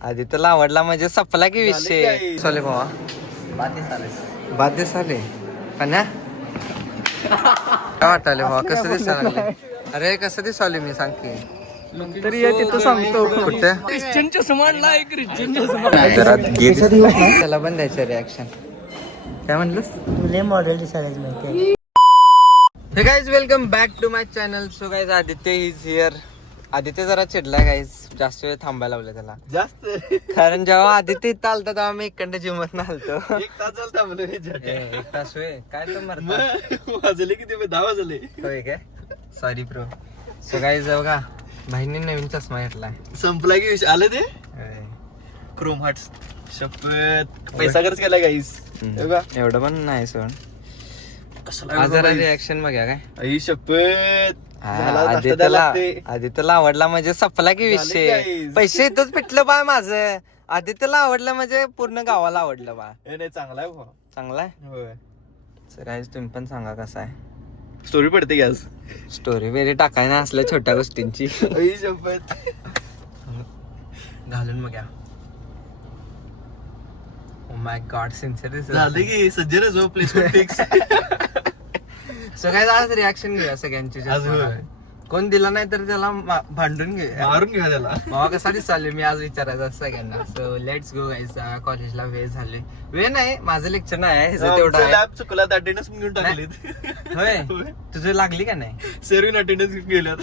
आदित्यला आवडला म्हणजे सपला की विषय. चाले भावा बाद दिसाले कन्या काय वाटाले भावा कसं दिसायला लागले? अरे कसं दिसाले मी सांग की तरी तिथं सांगतो कुठे ख्रिश्चन चष्मा आणलाय ख्रिश्चन चष्मा. त्याला पण द्यायचं रिॲक्शन. काय म्हणलंस? तुले मॉडेल दिसायला माहिती. हे guys welcome back to my channel. So guys Aditya is here. Aditya जरा चिडलाय गाईज, जास्त वेळ थांबायला लावलं त्याला. जास्त कारण जेव्हा आदित्य इथं आलता तेव्हा मी इकडनं जिमत आलतो. 1 तास झालं थांबलो रे. 1 तास होय काय तर मरता वाजले किती 10 वाजले. होय काय सॉरी प्रो. सो गाईज बघा भाईने नवीन चष्मा घेतलाय. संपला की विषय आलं ते क्रोम हार्ट्स. शपथ पैसा खर्च केला गाईस. एवढं पण नाही सोड. कसला जरा रिॲक्शन बघा काय. आई शपथ. आदित्यला आवडला म्हणजे सपला की विषय. पैसे इथंच पिटलं बा माझं. आदित्यला आवडलं म्हणजे पूर्ण गावाला आवडलं बा. नाही चांगला आहे भाऊ. चांगला आहे. होय सर गाईज तुम्ही पण सांगा कसा आहे. स्टोरी पडते की आज. स्टोरी वेरी टाकायला असल्या छोट्या गोष्टींची. आई शपथ. घालून बघा. ओ माय गॉड सिन्सिअर झाले की सज्जन जो प्लेसमेंट फिक्स. सगळ्यात आज रिॲक्शन घेऊया सगळ्यांची. आज होय. कोण दिला नाही तर त्याला भांडून घेऊया. मारून घ्या त्याला. बाबा कसा दिसाले मी आज विचारायचं सगळ्यांना. So let's go guys. कॉलेजला वेळ झाले. वेळ नाही माझं लेक्चर नाही आहे तेवढं आहे. लॅब चुकला अटेंडन्स घेऊन टाकलीत. होय तुझी लागली का नाही? सर्विन अटेंडन्स गेल्यात.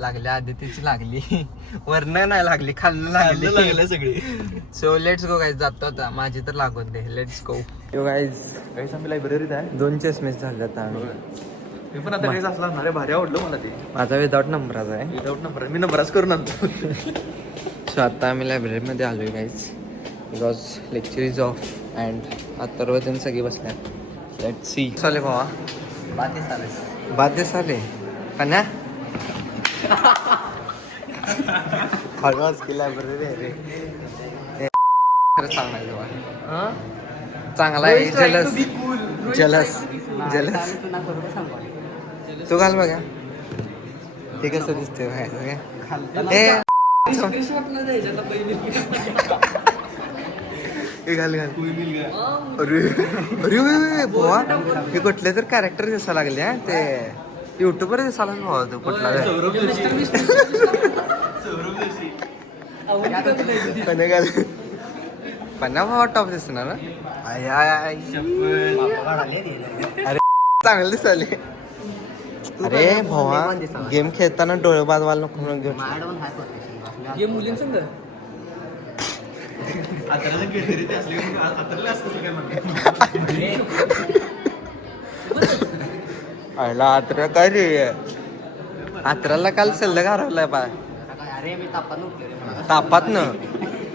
लागली आदित्यची लागली. वरनं नाही लागली खाल्लं लागली. लागले सगळे. So let's go guys. जातो आता माझी तर लागून दे. Let's go. यो गाईज गाईस आम्ही लायब्ररीत आहे. 2 चष्मेस झाले आता. मी पण आता काही असला अरे भारी आवडलं मला ते. माझा विदाउट नंबराचा आहे. विदाउट नंबर मी नंबरच करून आणतो. सो आता आम्ही लायब्ररीमध्ये आलोय guys. Because lecture is off and अथर्वजन सगळी बसल्यात. Let see. चाले भावा बाद दिसाले कन्या की लायब्ररी आहे रे. खरं सांगायचं तेव्हा चांगला आहे. जलस जलस जलस तू घाल बघा ते कसं दिसते घाल घाल. अरे अरे भावा हे कुठले तर कॅरेक्टर दिसायला लागले. हा ते युट्यूबर दिसायला भावा तो कुठला पन्ना भावा टॉप दिसणार ना. अरे चांगलं दिसाले. अरे भावा गेम खेळताना डोळे बाजवायला नको म्हणून घेऊन. गेम मुलींसंग आत्र काय रे. आत्राला काल सल्ला घालवलाय बा. अरे मी तापात न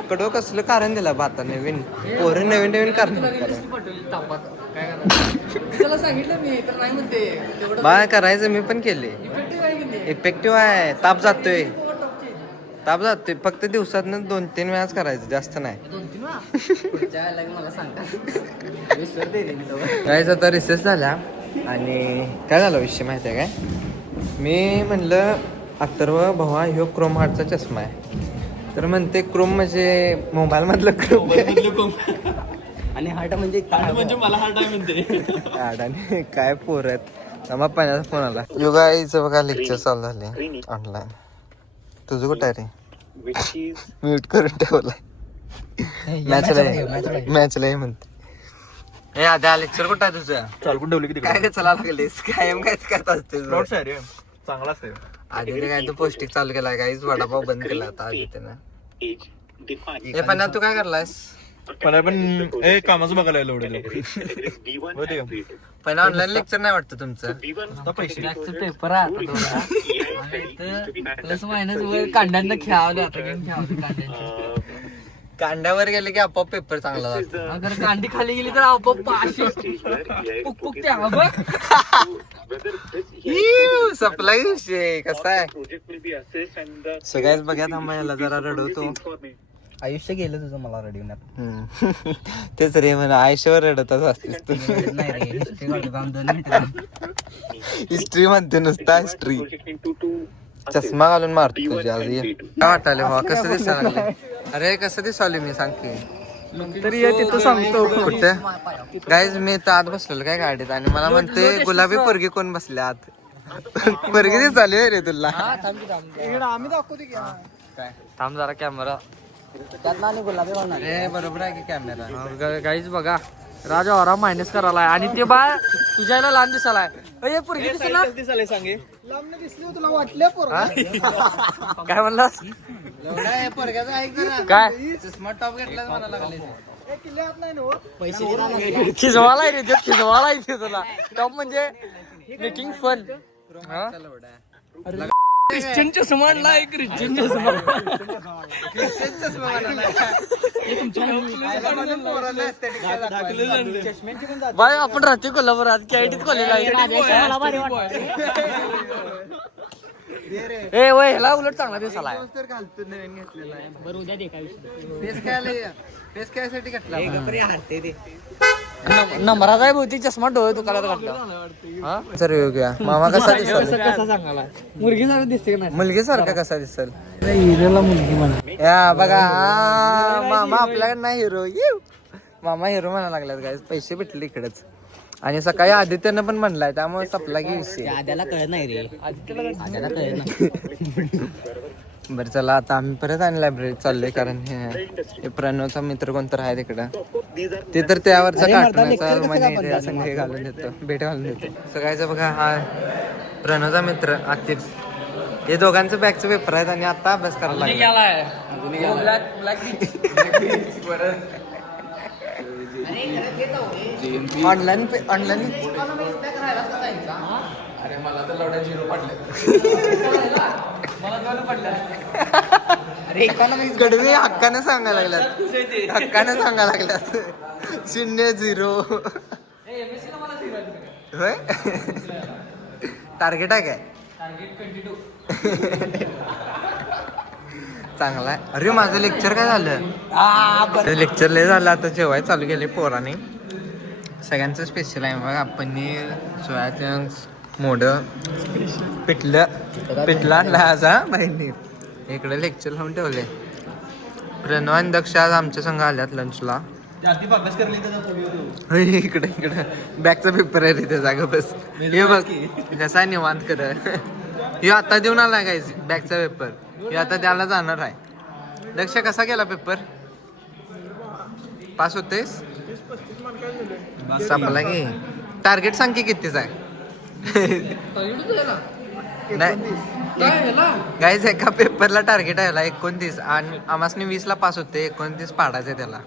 कडो कसलं कारण दिलं बा. आता नवीन पोरं नवीन नवीन कारण त्याला सांगितलं मी तर नाही म्हणते. बा करायचं मी पण केले. इफेक्टिव्ह आहे. ताप जातोय फक्त दिवसातनं 2-3 वेळाच करायचं जास्त नाही. 2-3 वेळा मला सांगता. काहीच आता रिसेस झाला आणि काय झालं विषय माहिती आहे काय. मी म्हणलं अथर्व भावा ह्यो क्रोम हार्टचा चष्मा आहे. तर म्हणते क्रोम म्हणजे मोबाईल मधलं क्रोम आणि हार्ट म्हणजे मला हार्ट आहे म्हणते. आणि काय पोर आहेत. मग पाण्याचा फोन आला. योगाईचं बघा लेक्चर चालू झाले ऑनलाईन. तुझं कुठं आहे रे. म्यूट करून ठेवलाय. मॅचला म्हणते. हे आद्या लेक्चर कुठं आहे तुझं. चालकून ठेवले किती काय चला लागलीस कायम काय करत असते. चांगला असते. आदित्य काय तू पौष्टिक चालू केलाय. काहीच वडापाव बंद केला आता आदित्यनं. हे पण तू काय करलायस. पण कामाचं बघायला एवढं पण ऑनलाईन लेक्चर नाही वाटतं तुमचं. पेपर आहे प्लस मायनस वर कांड्यांना खेळावले. आता गेम खेळावले. कांड्यावर गेले की आपोआप पेपर चांगला जातो. अगर कांडी खाली गेली तर आपोआप सपला विषय कसा आहे. सगळ्याच बघा थांबा याला जरा रडवतो. आयुष्य गेलं तुझं मला रडवण्यात. तेच रे म्हणा आयुष्यावर रडतच असतेस तू. हिस्ट्री म्हणते नुसता हिस्ट्री. चष्मा घालून मारतो तुझी आज. काय वाटायला भावा कसं दिसायला लागले. अरे कसं दिसावली मी सांग की तरी ये तिथं सांगतो. कुठं गाईज मी तर आत बसलेलो काय गाडीत आणि मला म्हणते गुलाबी पोरगी कोण बसले आत पोरगी दिसाली रे तुला आम्ही दाखवतो की काय थांब जरा कॅमेरा अरे बरोबर आहे की कॅमेरा गाईज बघा राजा औरा मायनस करायला आणि ते बाळ तुझ्याला लहान दिसायलाय अय पोरगी दिसला दिसाले सांगे लांबनं दिसली तुला वाटलं पोरगा काय म्हणलास पोरग्याचा ऐक जरा काय चष्मा टॉप घेतला मला लागले हे किल्ल्यात नाही ना हो. खिजवालाय रे त्यात खिजवालाय ते तुला टॉप म्हणजे मेकिंग फन ख्रिश्चन चष्मा आणलाय ख्रिश्चन चष्मा बाय आपण राहते कोल्हापुरात केआयटीत कॉलेज आहे ए वय ह्याला उलट चांगला दिवस आलाय घालतो नवीन घेतलेला आहे बरं उद्या दे काय पेस कायसाठी घेतला नंबराचा आहे बहुतेक चष्मा डोळे दुकानात घातला सर योग्य मामा कसा दिसल कसा सांगाला मुलगी सारखं दिसते का नाही मुलगी सारखा कसा दिसल हिरोला मुलगी म्हणा या बघा मामा आपल्याकडे नाही हिरो मामा हिरो म्हणा लागल्यात काय पैसे भेटले इकडेच आणि सकाळी आदित्यनं पण म्हणलाय त्यामुळे आपला की विषय आद्याला कळत नाही रे आद्याला कळत नाही बरं चला आता आम्ही परत आणि लायब्ररीत चाललोय कारण हे प्रणवचा मित्र कोणतर आहे तिकडं ते तर त्यावरचा कार्टूनचा म्हणजे संघ हे घालून देतो भेट घालून देतो सगळ्याचं बघा हा प्रणवचा मित्र आतिफ हे दोघांचं बॅकचं पेपर आहेत आणि आता अभ्यास करायला ऑनलाईन अरे मला तर लवड्या 0 पडले. कडवे हक्काने सांगायला लागल्यात सांगायला लागल्यात 0-0 होय टार्गेट आहे काय चांगला आहे. अरे माझं लेक्चर काय झालं लेक्चर लय झालं आता जेवाय चालू केले पोराने सगळ्यांचं स्पेशल आहे बघा पनीर सोया मोडं पिठला लाजा बहिणी इकडे लेक्चर लावून ठेवले प्रणव आणि दक्ष आज आमच्या संघ आल्यात लंचला इकडे बॅकचा पेपर आहे रे त्याचा ग बस हे बघ कसा निवांत कर हे आता देऊन आला काय बॅकचा पेपर हे आता त्याला जाणार आहे दक्ष कसा गेला पेपर पास होतेस संपला की टार्गेट सांग की कितीच आहे नाही गाईज एका पेपरला टार्गेट आहे 29 आणि आम्हासनी 20 ला पास होते 29 पाडायचे त्याला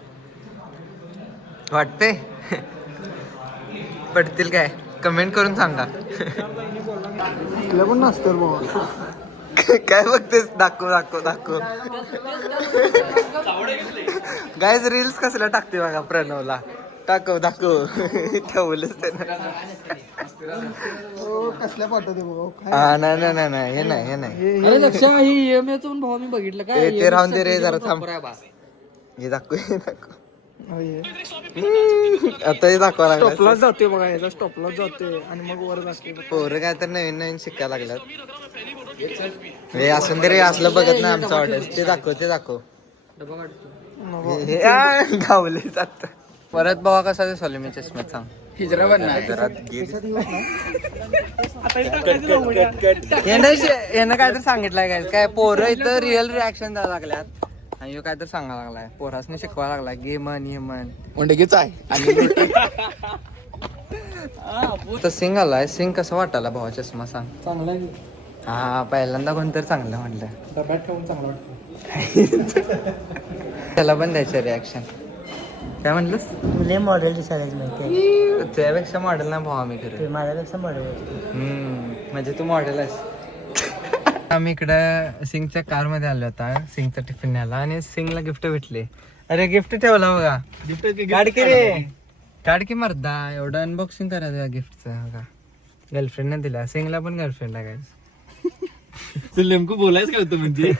वाटते पडतील काय कमेंट करून सांगा पण नसतं बाबा काय बघतेस दाखव गाईज रील्स कसल्या टाकते बघा प्रणवला दाखव ठेवलंच त्यानं कसल्या पाठवते बाबा हा नाही हे नाही अरे लक्षा ही EMA चं भाऊ मी बघितलं काय ते राहून दे रे जरा थांब हे दाखव आता हे दाखवा लागला स्टॉपला जाते बघा याचा स्टॉपला जाते आणि मग वर जाते पोरं काय तर नवीन शिकायला लागल्यात हे असून दे रे असलं बघत ना आमचं ऑर्डर ते दाखव गावलेच आता परत बघा कसा दिसलो मी चष्म्यात सांग हिजरा बनणार यानं काय तर सांगितलंय काय पोरं इथं रिअल रिॲक्शन द्यायला लागल्यात आणि ह्यो काय तर सांगायला लागलाय पोरासने शिकवायला लागलाय गेम आणि उंडगीच आहे तर सिंग आलाय सिंग कसं वाटायला भावा चष्मा सांग चांगला आहे हा पहिल्यांदा कोणतरी चांगलं म्हटलं डब्यात ठेवून चांगला वाटतं त्याला पण द्यायचं रिॲक्शन काय म्हणलंस तुला मॉडेल दिसायला माहिती त्यापेक्षा मॉडेल ना भावा मी खरं माझ्यापेक्षा मॉडेल म्हणजे तू मॉडेल आहेस आम्ही इकडं सिंगच्या कार मध्ये आलो होता सिंगचा टिफिन न्यायला आणि सिंगला गिफ्ट भेटले अरे गिफ्ट ठेवला बघा काढकी रे काढकी मर्दा एवढं अनबॉक्सिंग करायचं गिफ्टचं बघा गर्लफ्रेंडने दिला सिंगला पण गर्लफ्रेंड लागायचं तू नेमकं बोलायच काय होतं म्हणजे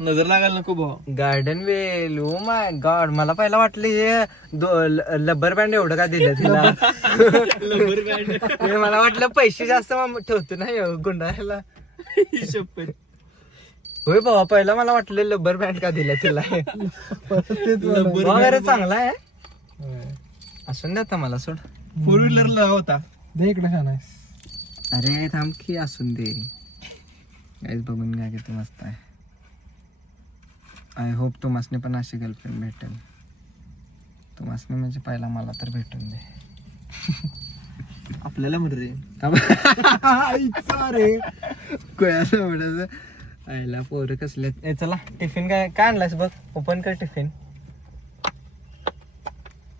नजर लागायला नको भाऊ garden well oh my God मला पहिला वाटलं हे लब्बर बँड एवढं का दिलं तिला मला वाटलं पैसे जास्त ठेवतो ना गुंडाळायला होय बाबा पहिला मला वाटलं लब्बर बँड का दिल्या तिला वगैरे चांगला आहे असून द्या आता मला सोड 4 व्हीलरला होता. दे इकडे छान आहे. अरे थांब की असून दे गाईज बघून घ्या किती मस्त आहे. आय होप तुम्हासने पण अशी गर्लफ्रेंड भेटेल. तुम्हासने म्हणजे पहिला मला तर भेटून दे. आपल्याला म्हणते कोणाला म्हणायचं आईला पोरं कसले. चला टिफिन काय काय आणलास बघ. ओपन कर टिफिन.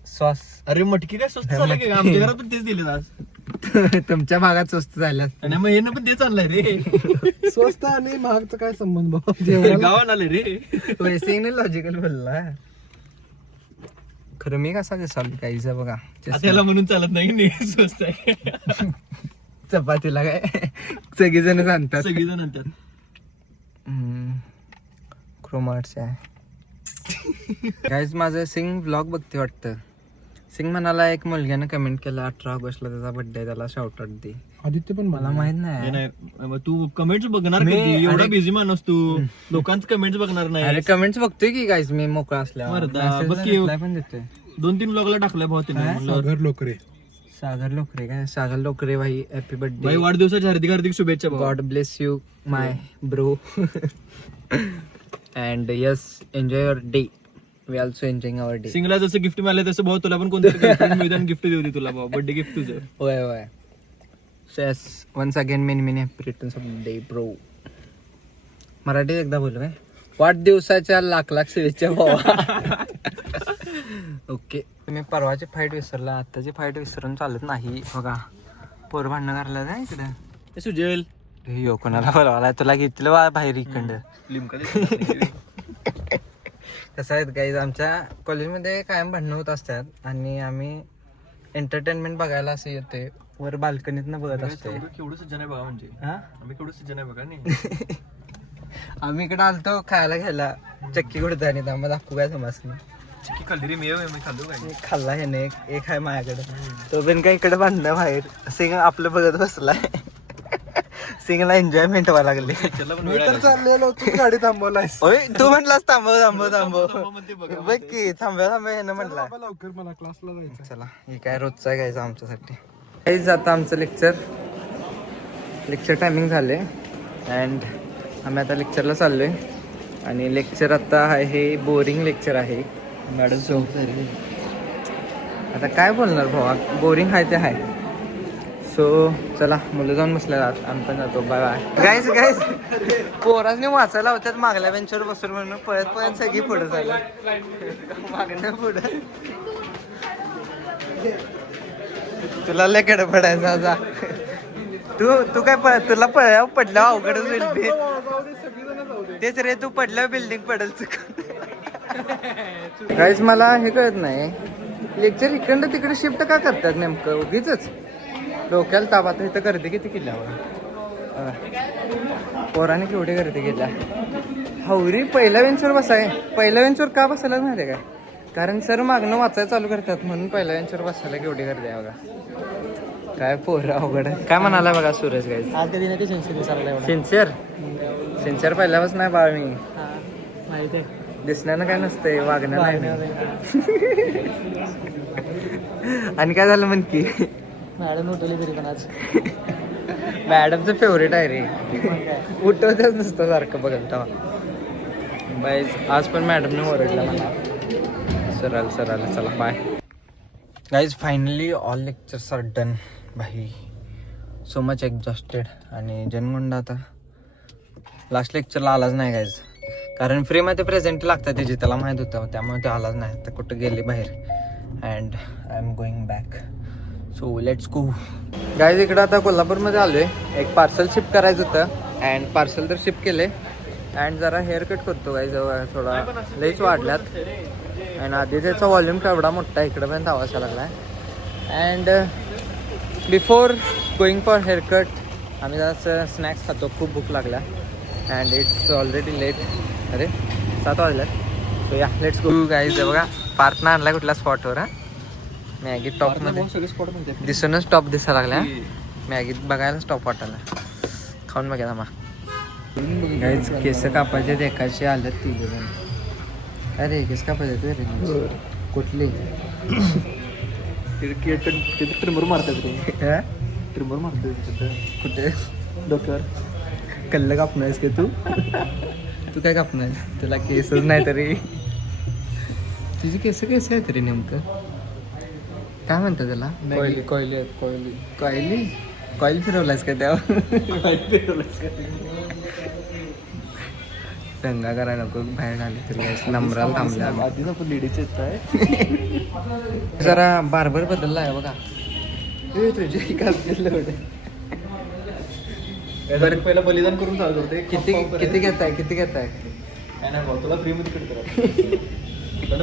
सॉस. अरे मटकी काय स्वस्त झालं की आमच्या घरात पण तेच दिले आज. तुमच्या भागात स्वस्त झाल्या आणि मग हे पण तेच आणलंय रे. स्वस्त आणि महागचा काय संबंध भाऊ? गावात आले रे. वैसे लॉजिकल बोलला. खरं मी कसा दिसाल काहीच बघा त्याला म्हणून चालत नाही स्वस्त आहे. चपातीला काय सगळीजण आणतात. सगळीजण आणतात. क्रोमार्ट्स आहे गाईज. माझं सिंग ब्लॉग बघते वाटतं. सिंग म्हणाला एक मुलग्यानं कमेंट केलं 18 ऑगस्टला त्याचा बर्थडे त्याला शाउट आउट दे. आदित्य पण मला माहित हे नाही. नाही मग तू कमेंट्स बघणार कधी? एवढा बिझी माणूस तू लोकांच कमेंट्स बघणार अरे नाही. कमेंट्स बघतोय की गाईज मी मोकळा असल्यावर मर्दा, Message बघ ला की. reply पण देतोय. 2-3 ब्लॉगला टाकलाय भाऊ तिने. सागर लोकरे. सागर लोकरे काय सागर लोकरे भाई हॅपी भाई बर्थडे. वाढदिवसाच्या हार्दिक हार्दिक शुभेच्छा भाऊ. God bless you my bro and yes enjoy your day. We also enjoying our day. सिंगला जसं गिफ्ट मिळालं तसं भाऊ तुला पण कोणतरी गिफ्ट देऊ दे तुला भाऊ. बर्थडे गिफ्ट तुझं. होय होय. So yes once again many many happy returns of day bro. मराठीत एकदा बोलू काय. वाढदिवसाच्या लाख लाख शुभेच्छा भावा. ओके. तुम्ही परवाची फाईट विसरला आत्ताची फाईट विसरून चालत नाही. बघा पोर भांडणं करायला ना इकडं. सुजेल यो कोणाला बोलवाला तुला घेतलं बा बाहेर इकडं. लिमका कसं आहेत गाईज आमच्या कॉलेजमध्ये कायम भांडणं होत असतात आणि आम्ही एंटरटेनमेंट बघायला असं येते वर बाल्कनीतनं बघत असतो. केवढं सज्जन आहे बघा म्हणजे. हा आम्ही केवढं सज्जन आहे बघा नाही. आम्ही इकडे आलतो खायला घ्यायला चक्की कुठे आणि आम्हाला दाखवू काय समजलं. चिक्की खाल्ली रे मी खाल्लो काय. खाल्ला ह्याने एक आहे माझ्याकडे. तो पण काय इकडे बांधलं बाहेर सिंग आपलं बघत बसलाय. सिंगला एन्जॉयमेंट व्हायला लागली. चाललेलो तू गाडी थांबवलायस. होय तू म्हटलास थांबव थांबव थांबव बघ की थांबव थांबव ह्यानं म्हटलं. लवकर मला क्लासला जायचं. चला हे काय रोजचं आहे घ्यायचं आमच्यासाठी. काहीच आता आमचं लेक्चर टायमिंग झाले अँड आम्ही आता लेक्चरला चाललोय आणि लेक्चर आता आहे बोरिंग लेक्चर आहे मॅडम. सो आता काय बोलणार भावा बोरिंग आहे ते आहे. सो चला मुलं जाऊन बसल्या जात आम्ही पण जातो. Bye bye guys. पोरांनी वाचायला होत्यात मागल्या बेंचवर बसून म्हणून पळत पळत सगळी पुढं झालं मागणं पुढं. तुला लय कडे पडायचा जा. तू काय तुला पडल्या अवघडच होईल. तेच रे तू पडल्यावर बिल्डिंग पडेल चुकून. काहीच मला हे कळत नाही लेक्चर इकडं तिकडे शिफ्ट का करतात नेमकं उगीच. डोक्याला ताप. आता इथं गर्दी किती केल्यावर पोराने केवढी गर्दी केल्या. हवरी पहिल्या बेंचवर बसाय. पहिल्या बेंचवर का बसायला माहिती आहे काय कारण सर मागणं वाचायला चालू करतात म्हणून पहिल्या बेंचवर बसायला केवढी गर्दी आहे बघा. काय पोरं अवघड आहे. काय म्हणाला बघा सूरज गाईज. आज कधी नाही सेन्सिटिव्ह सिन्सिअर पहिल्यापासून नाही बाळ मी. माहिती आहे दिसण्यानं काय नसतंय वागणं नाही. आणि काय झालं म्हण की मॅडम उठवली तरी पण आज. मॅडमचं फेवरेट आहे रे. उठवतच नसतं सारखं बघत तेव्हा. बाय आज पण मॅडमने ओरडलं मला सराल. चला bye guys. Finally all lectures are done भाई. So much exhausted. आणि जनगुंडा आता लास्ट लेक्चरला आलाच नाही गाईज कारण फ्रीमध्ये प्रेझेंट लागतं त्याची त्याला माहीत होतं त्यामुळे ते आलाच नाही. तर कुठं गेले बाहेर and I am going back. So let's go guys. इकडं आता कोल्हापूरमध्ये आलो आहे. एक पार्सल शिफ्ट करायचं होतं अँड पार्सल तर शिफ्ट केले अँड जरा हेअर कट करतो गाईज. थोडा लईच वाढल्यात अँड आधी त्याचा व्हॉल्यूम केवढा मोठा इकडंपर्यंत आवाज यायला लागला आहे. And before going for hair cut आम्ही जरा स्नॅक्स खातो. खूप भूक लागला अँड इट्स ऑलरेडी लेट. अरे 7 वाजल्यात. सो या लेट्स गो गाईज. बघा पार्थनं आणला कुठल्या स्पॉटवर. मॅगी टॉपमध्ये दिसूनच टॉप दिसायला लागल्या. मॅगीत बघायला टॉप वाटायला. खाऊन बघा मा गाईच केस कापायचे एकाशी आल्यात 3 जण. अरे केस कापायचे रे कुठले ट्रिमर मारतात रे. ट्रिमर मारतात कुठे डोक्यावर. कल्ल कापणारस का तू तू काय कापणार तुला केसच नाही तरी तुझी केस आहे तरी नेमकं काय म्हणतात त्याला? कॉईल फिरवलायस का त्यावर? दंगा करायला नको बाहेर आली तरी नंबराला थांबल्या आधीच आपण लेडीचे आहे. जरा बार्बर बदलला आहे बघा. तुझे बरं पहिला बलिदान करून चालू होते. किती घेताय काय नाही भाऊ तुला फ्री मध्ये कट करा.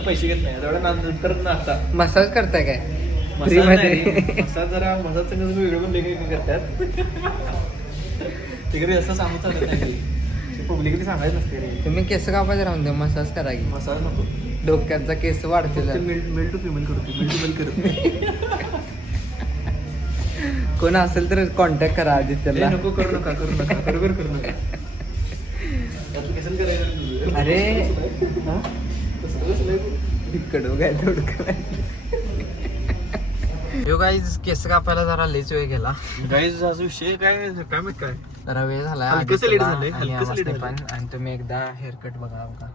पैसे घेत नाही तेवढा नंतर नाश्ता मसाज करताय काय? मसाज जरा मसाज संग वेगळं पण वेगळं करतात. तिकडे असं सांगू चालत नाही. पब्लिकली सांगायचं नसते रे. तुम्ही केस कापायचे राहून दे मसाज करा की. मसाज नको. डोक्याचा केस वाढतील. मेल टू फिमेल करतो. मेल टू मेल करत कोण असेल तर कॉन्टॅक्ट करा आदित्यला. नको करू नका बरोबर करू नका. ऍप्लिकेशन करायचं. अरे कडू काय थोडं यो गाईज केस कापायला जरा लेच वेळ गेला. गाईज हा विषय काय माहित काय जरा वेळ झाला हलकंसं लेट झालंय, आणि हलकंसं लेट आम्हासनी झालंय. पण. आणि तुम्ही एकदा हेअरकट बघा बघा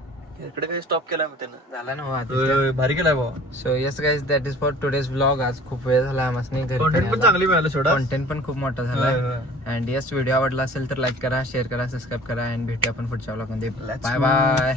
इकडे काही स्टॉप केला मग त्यानं. झाला ना हो आदित्य. भारी केलाय भाऊ. So yes guys that is for today's blog. आज खूप वेळ झाला आम्हासनी कॉन्टेंट पण चांगली मिळालं सोडा. कॉन्टेंट पण खूप मोठा झाला. अँड येस व्हिडिओ आवडला असेल तर लाईक करा, शेअर करा, सबस्क्राईब करा. अँड भेटूया आपण पुढच्या ब्लॉग मध्ये. Bye bye.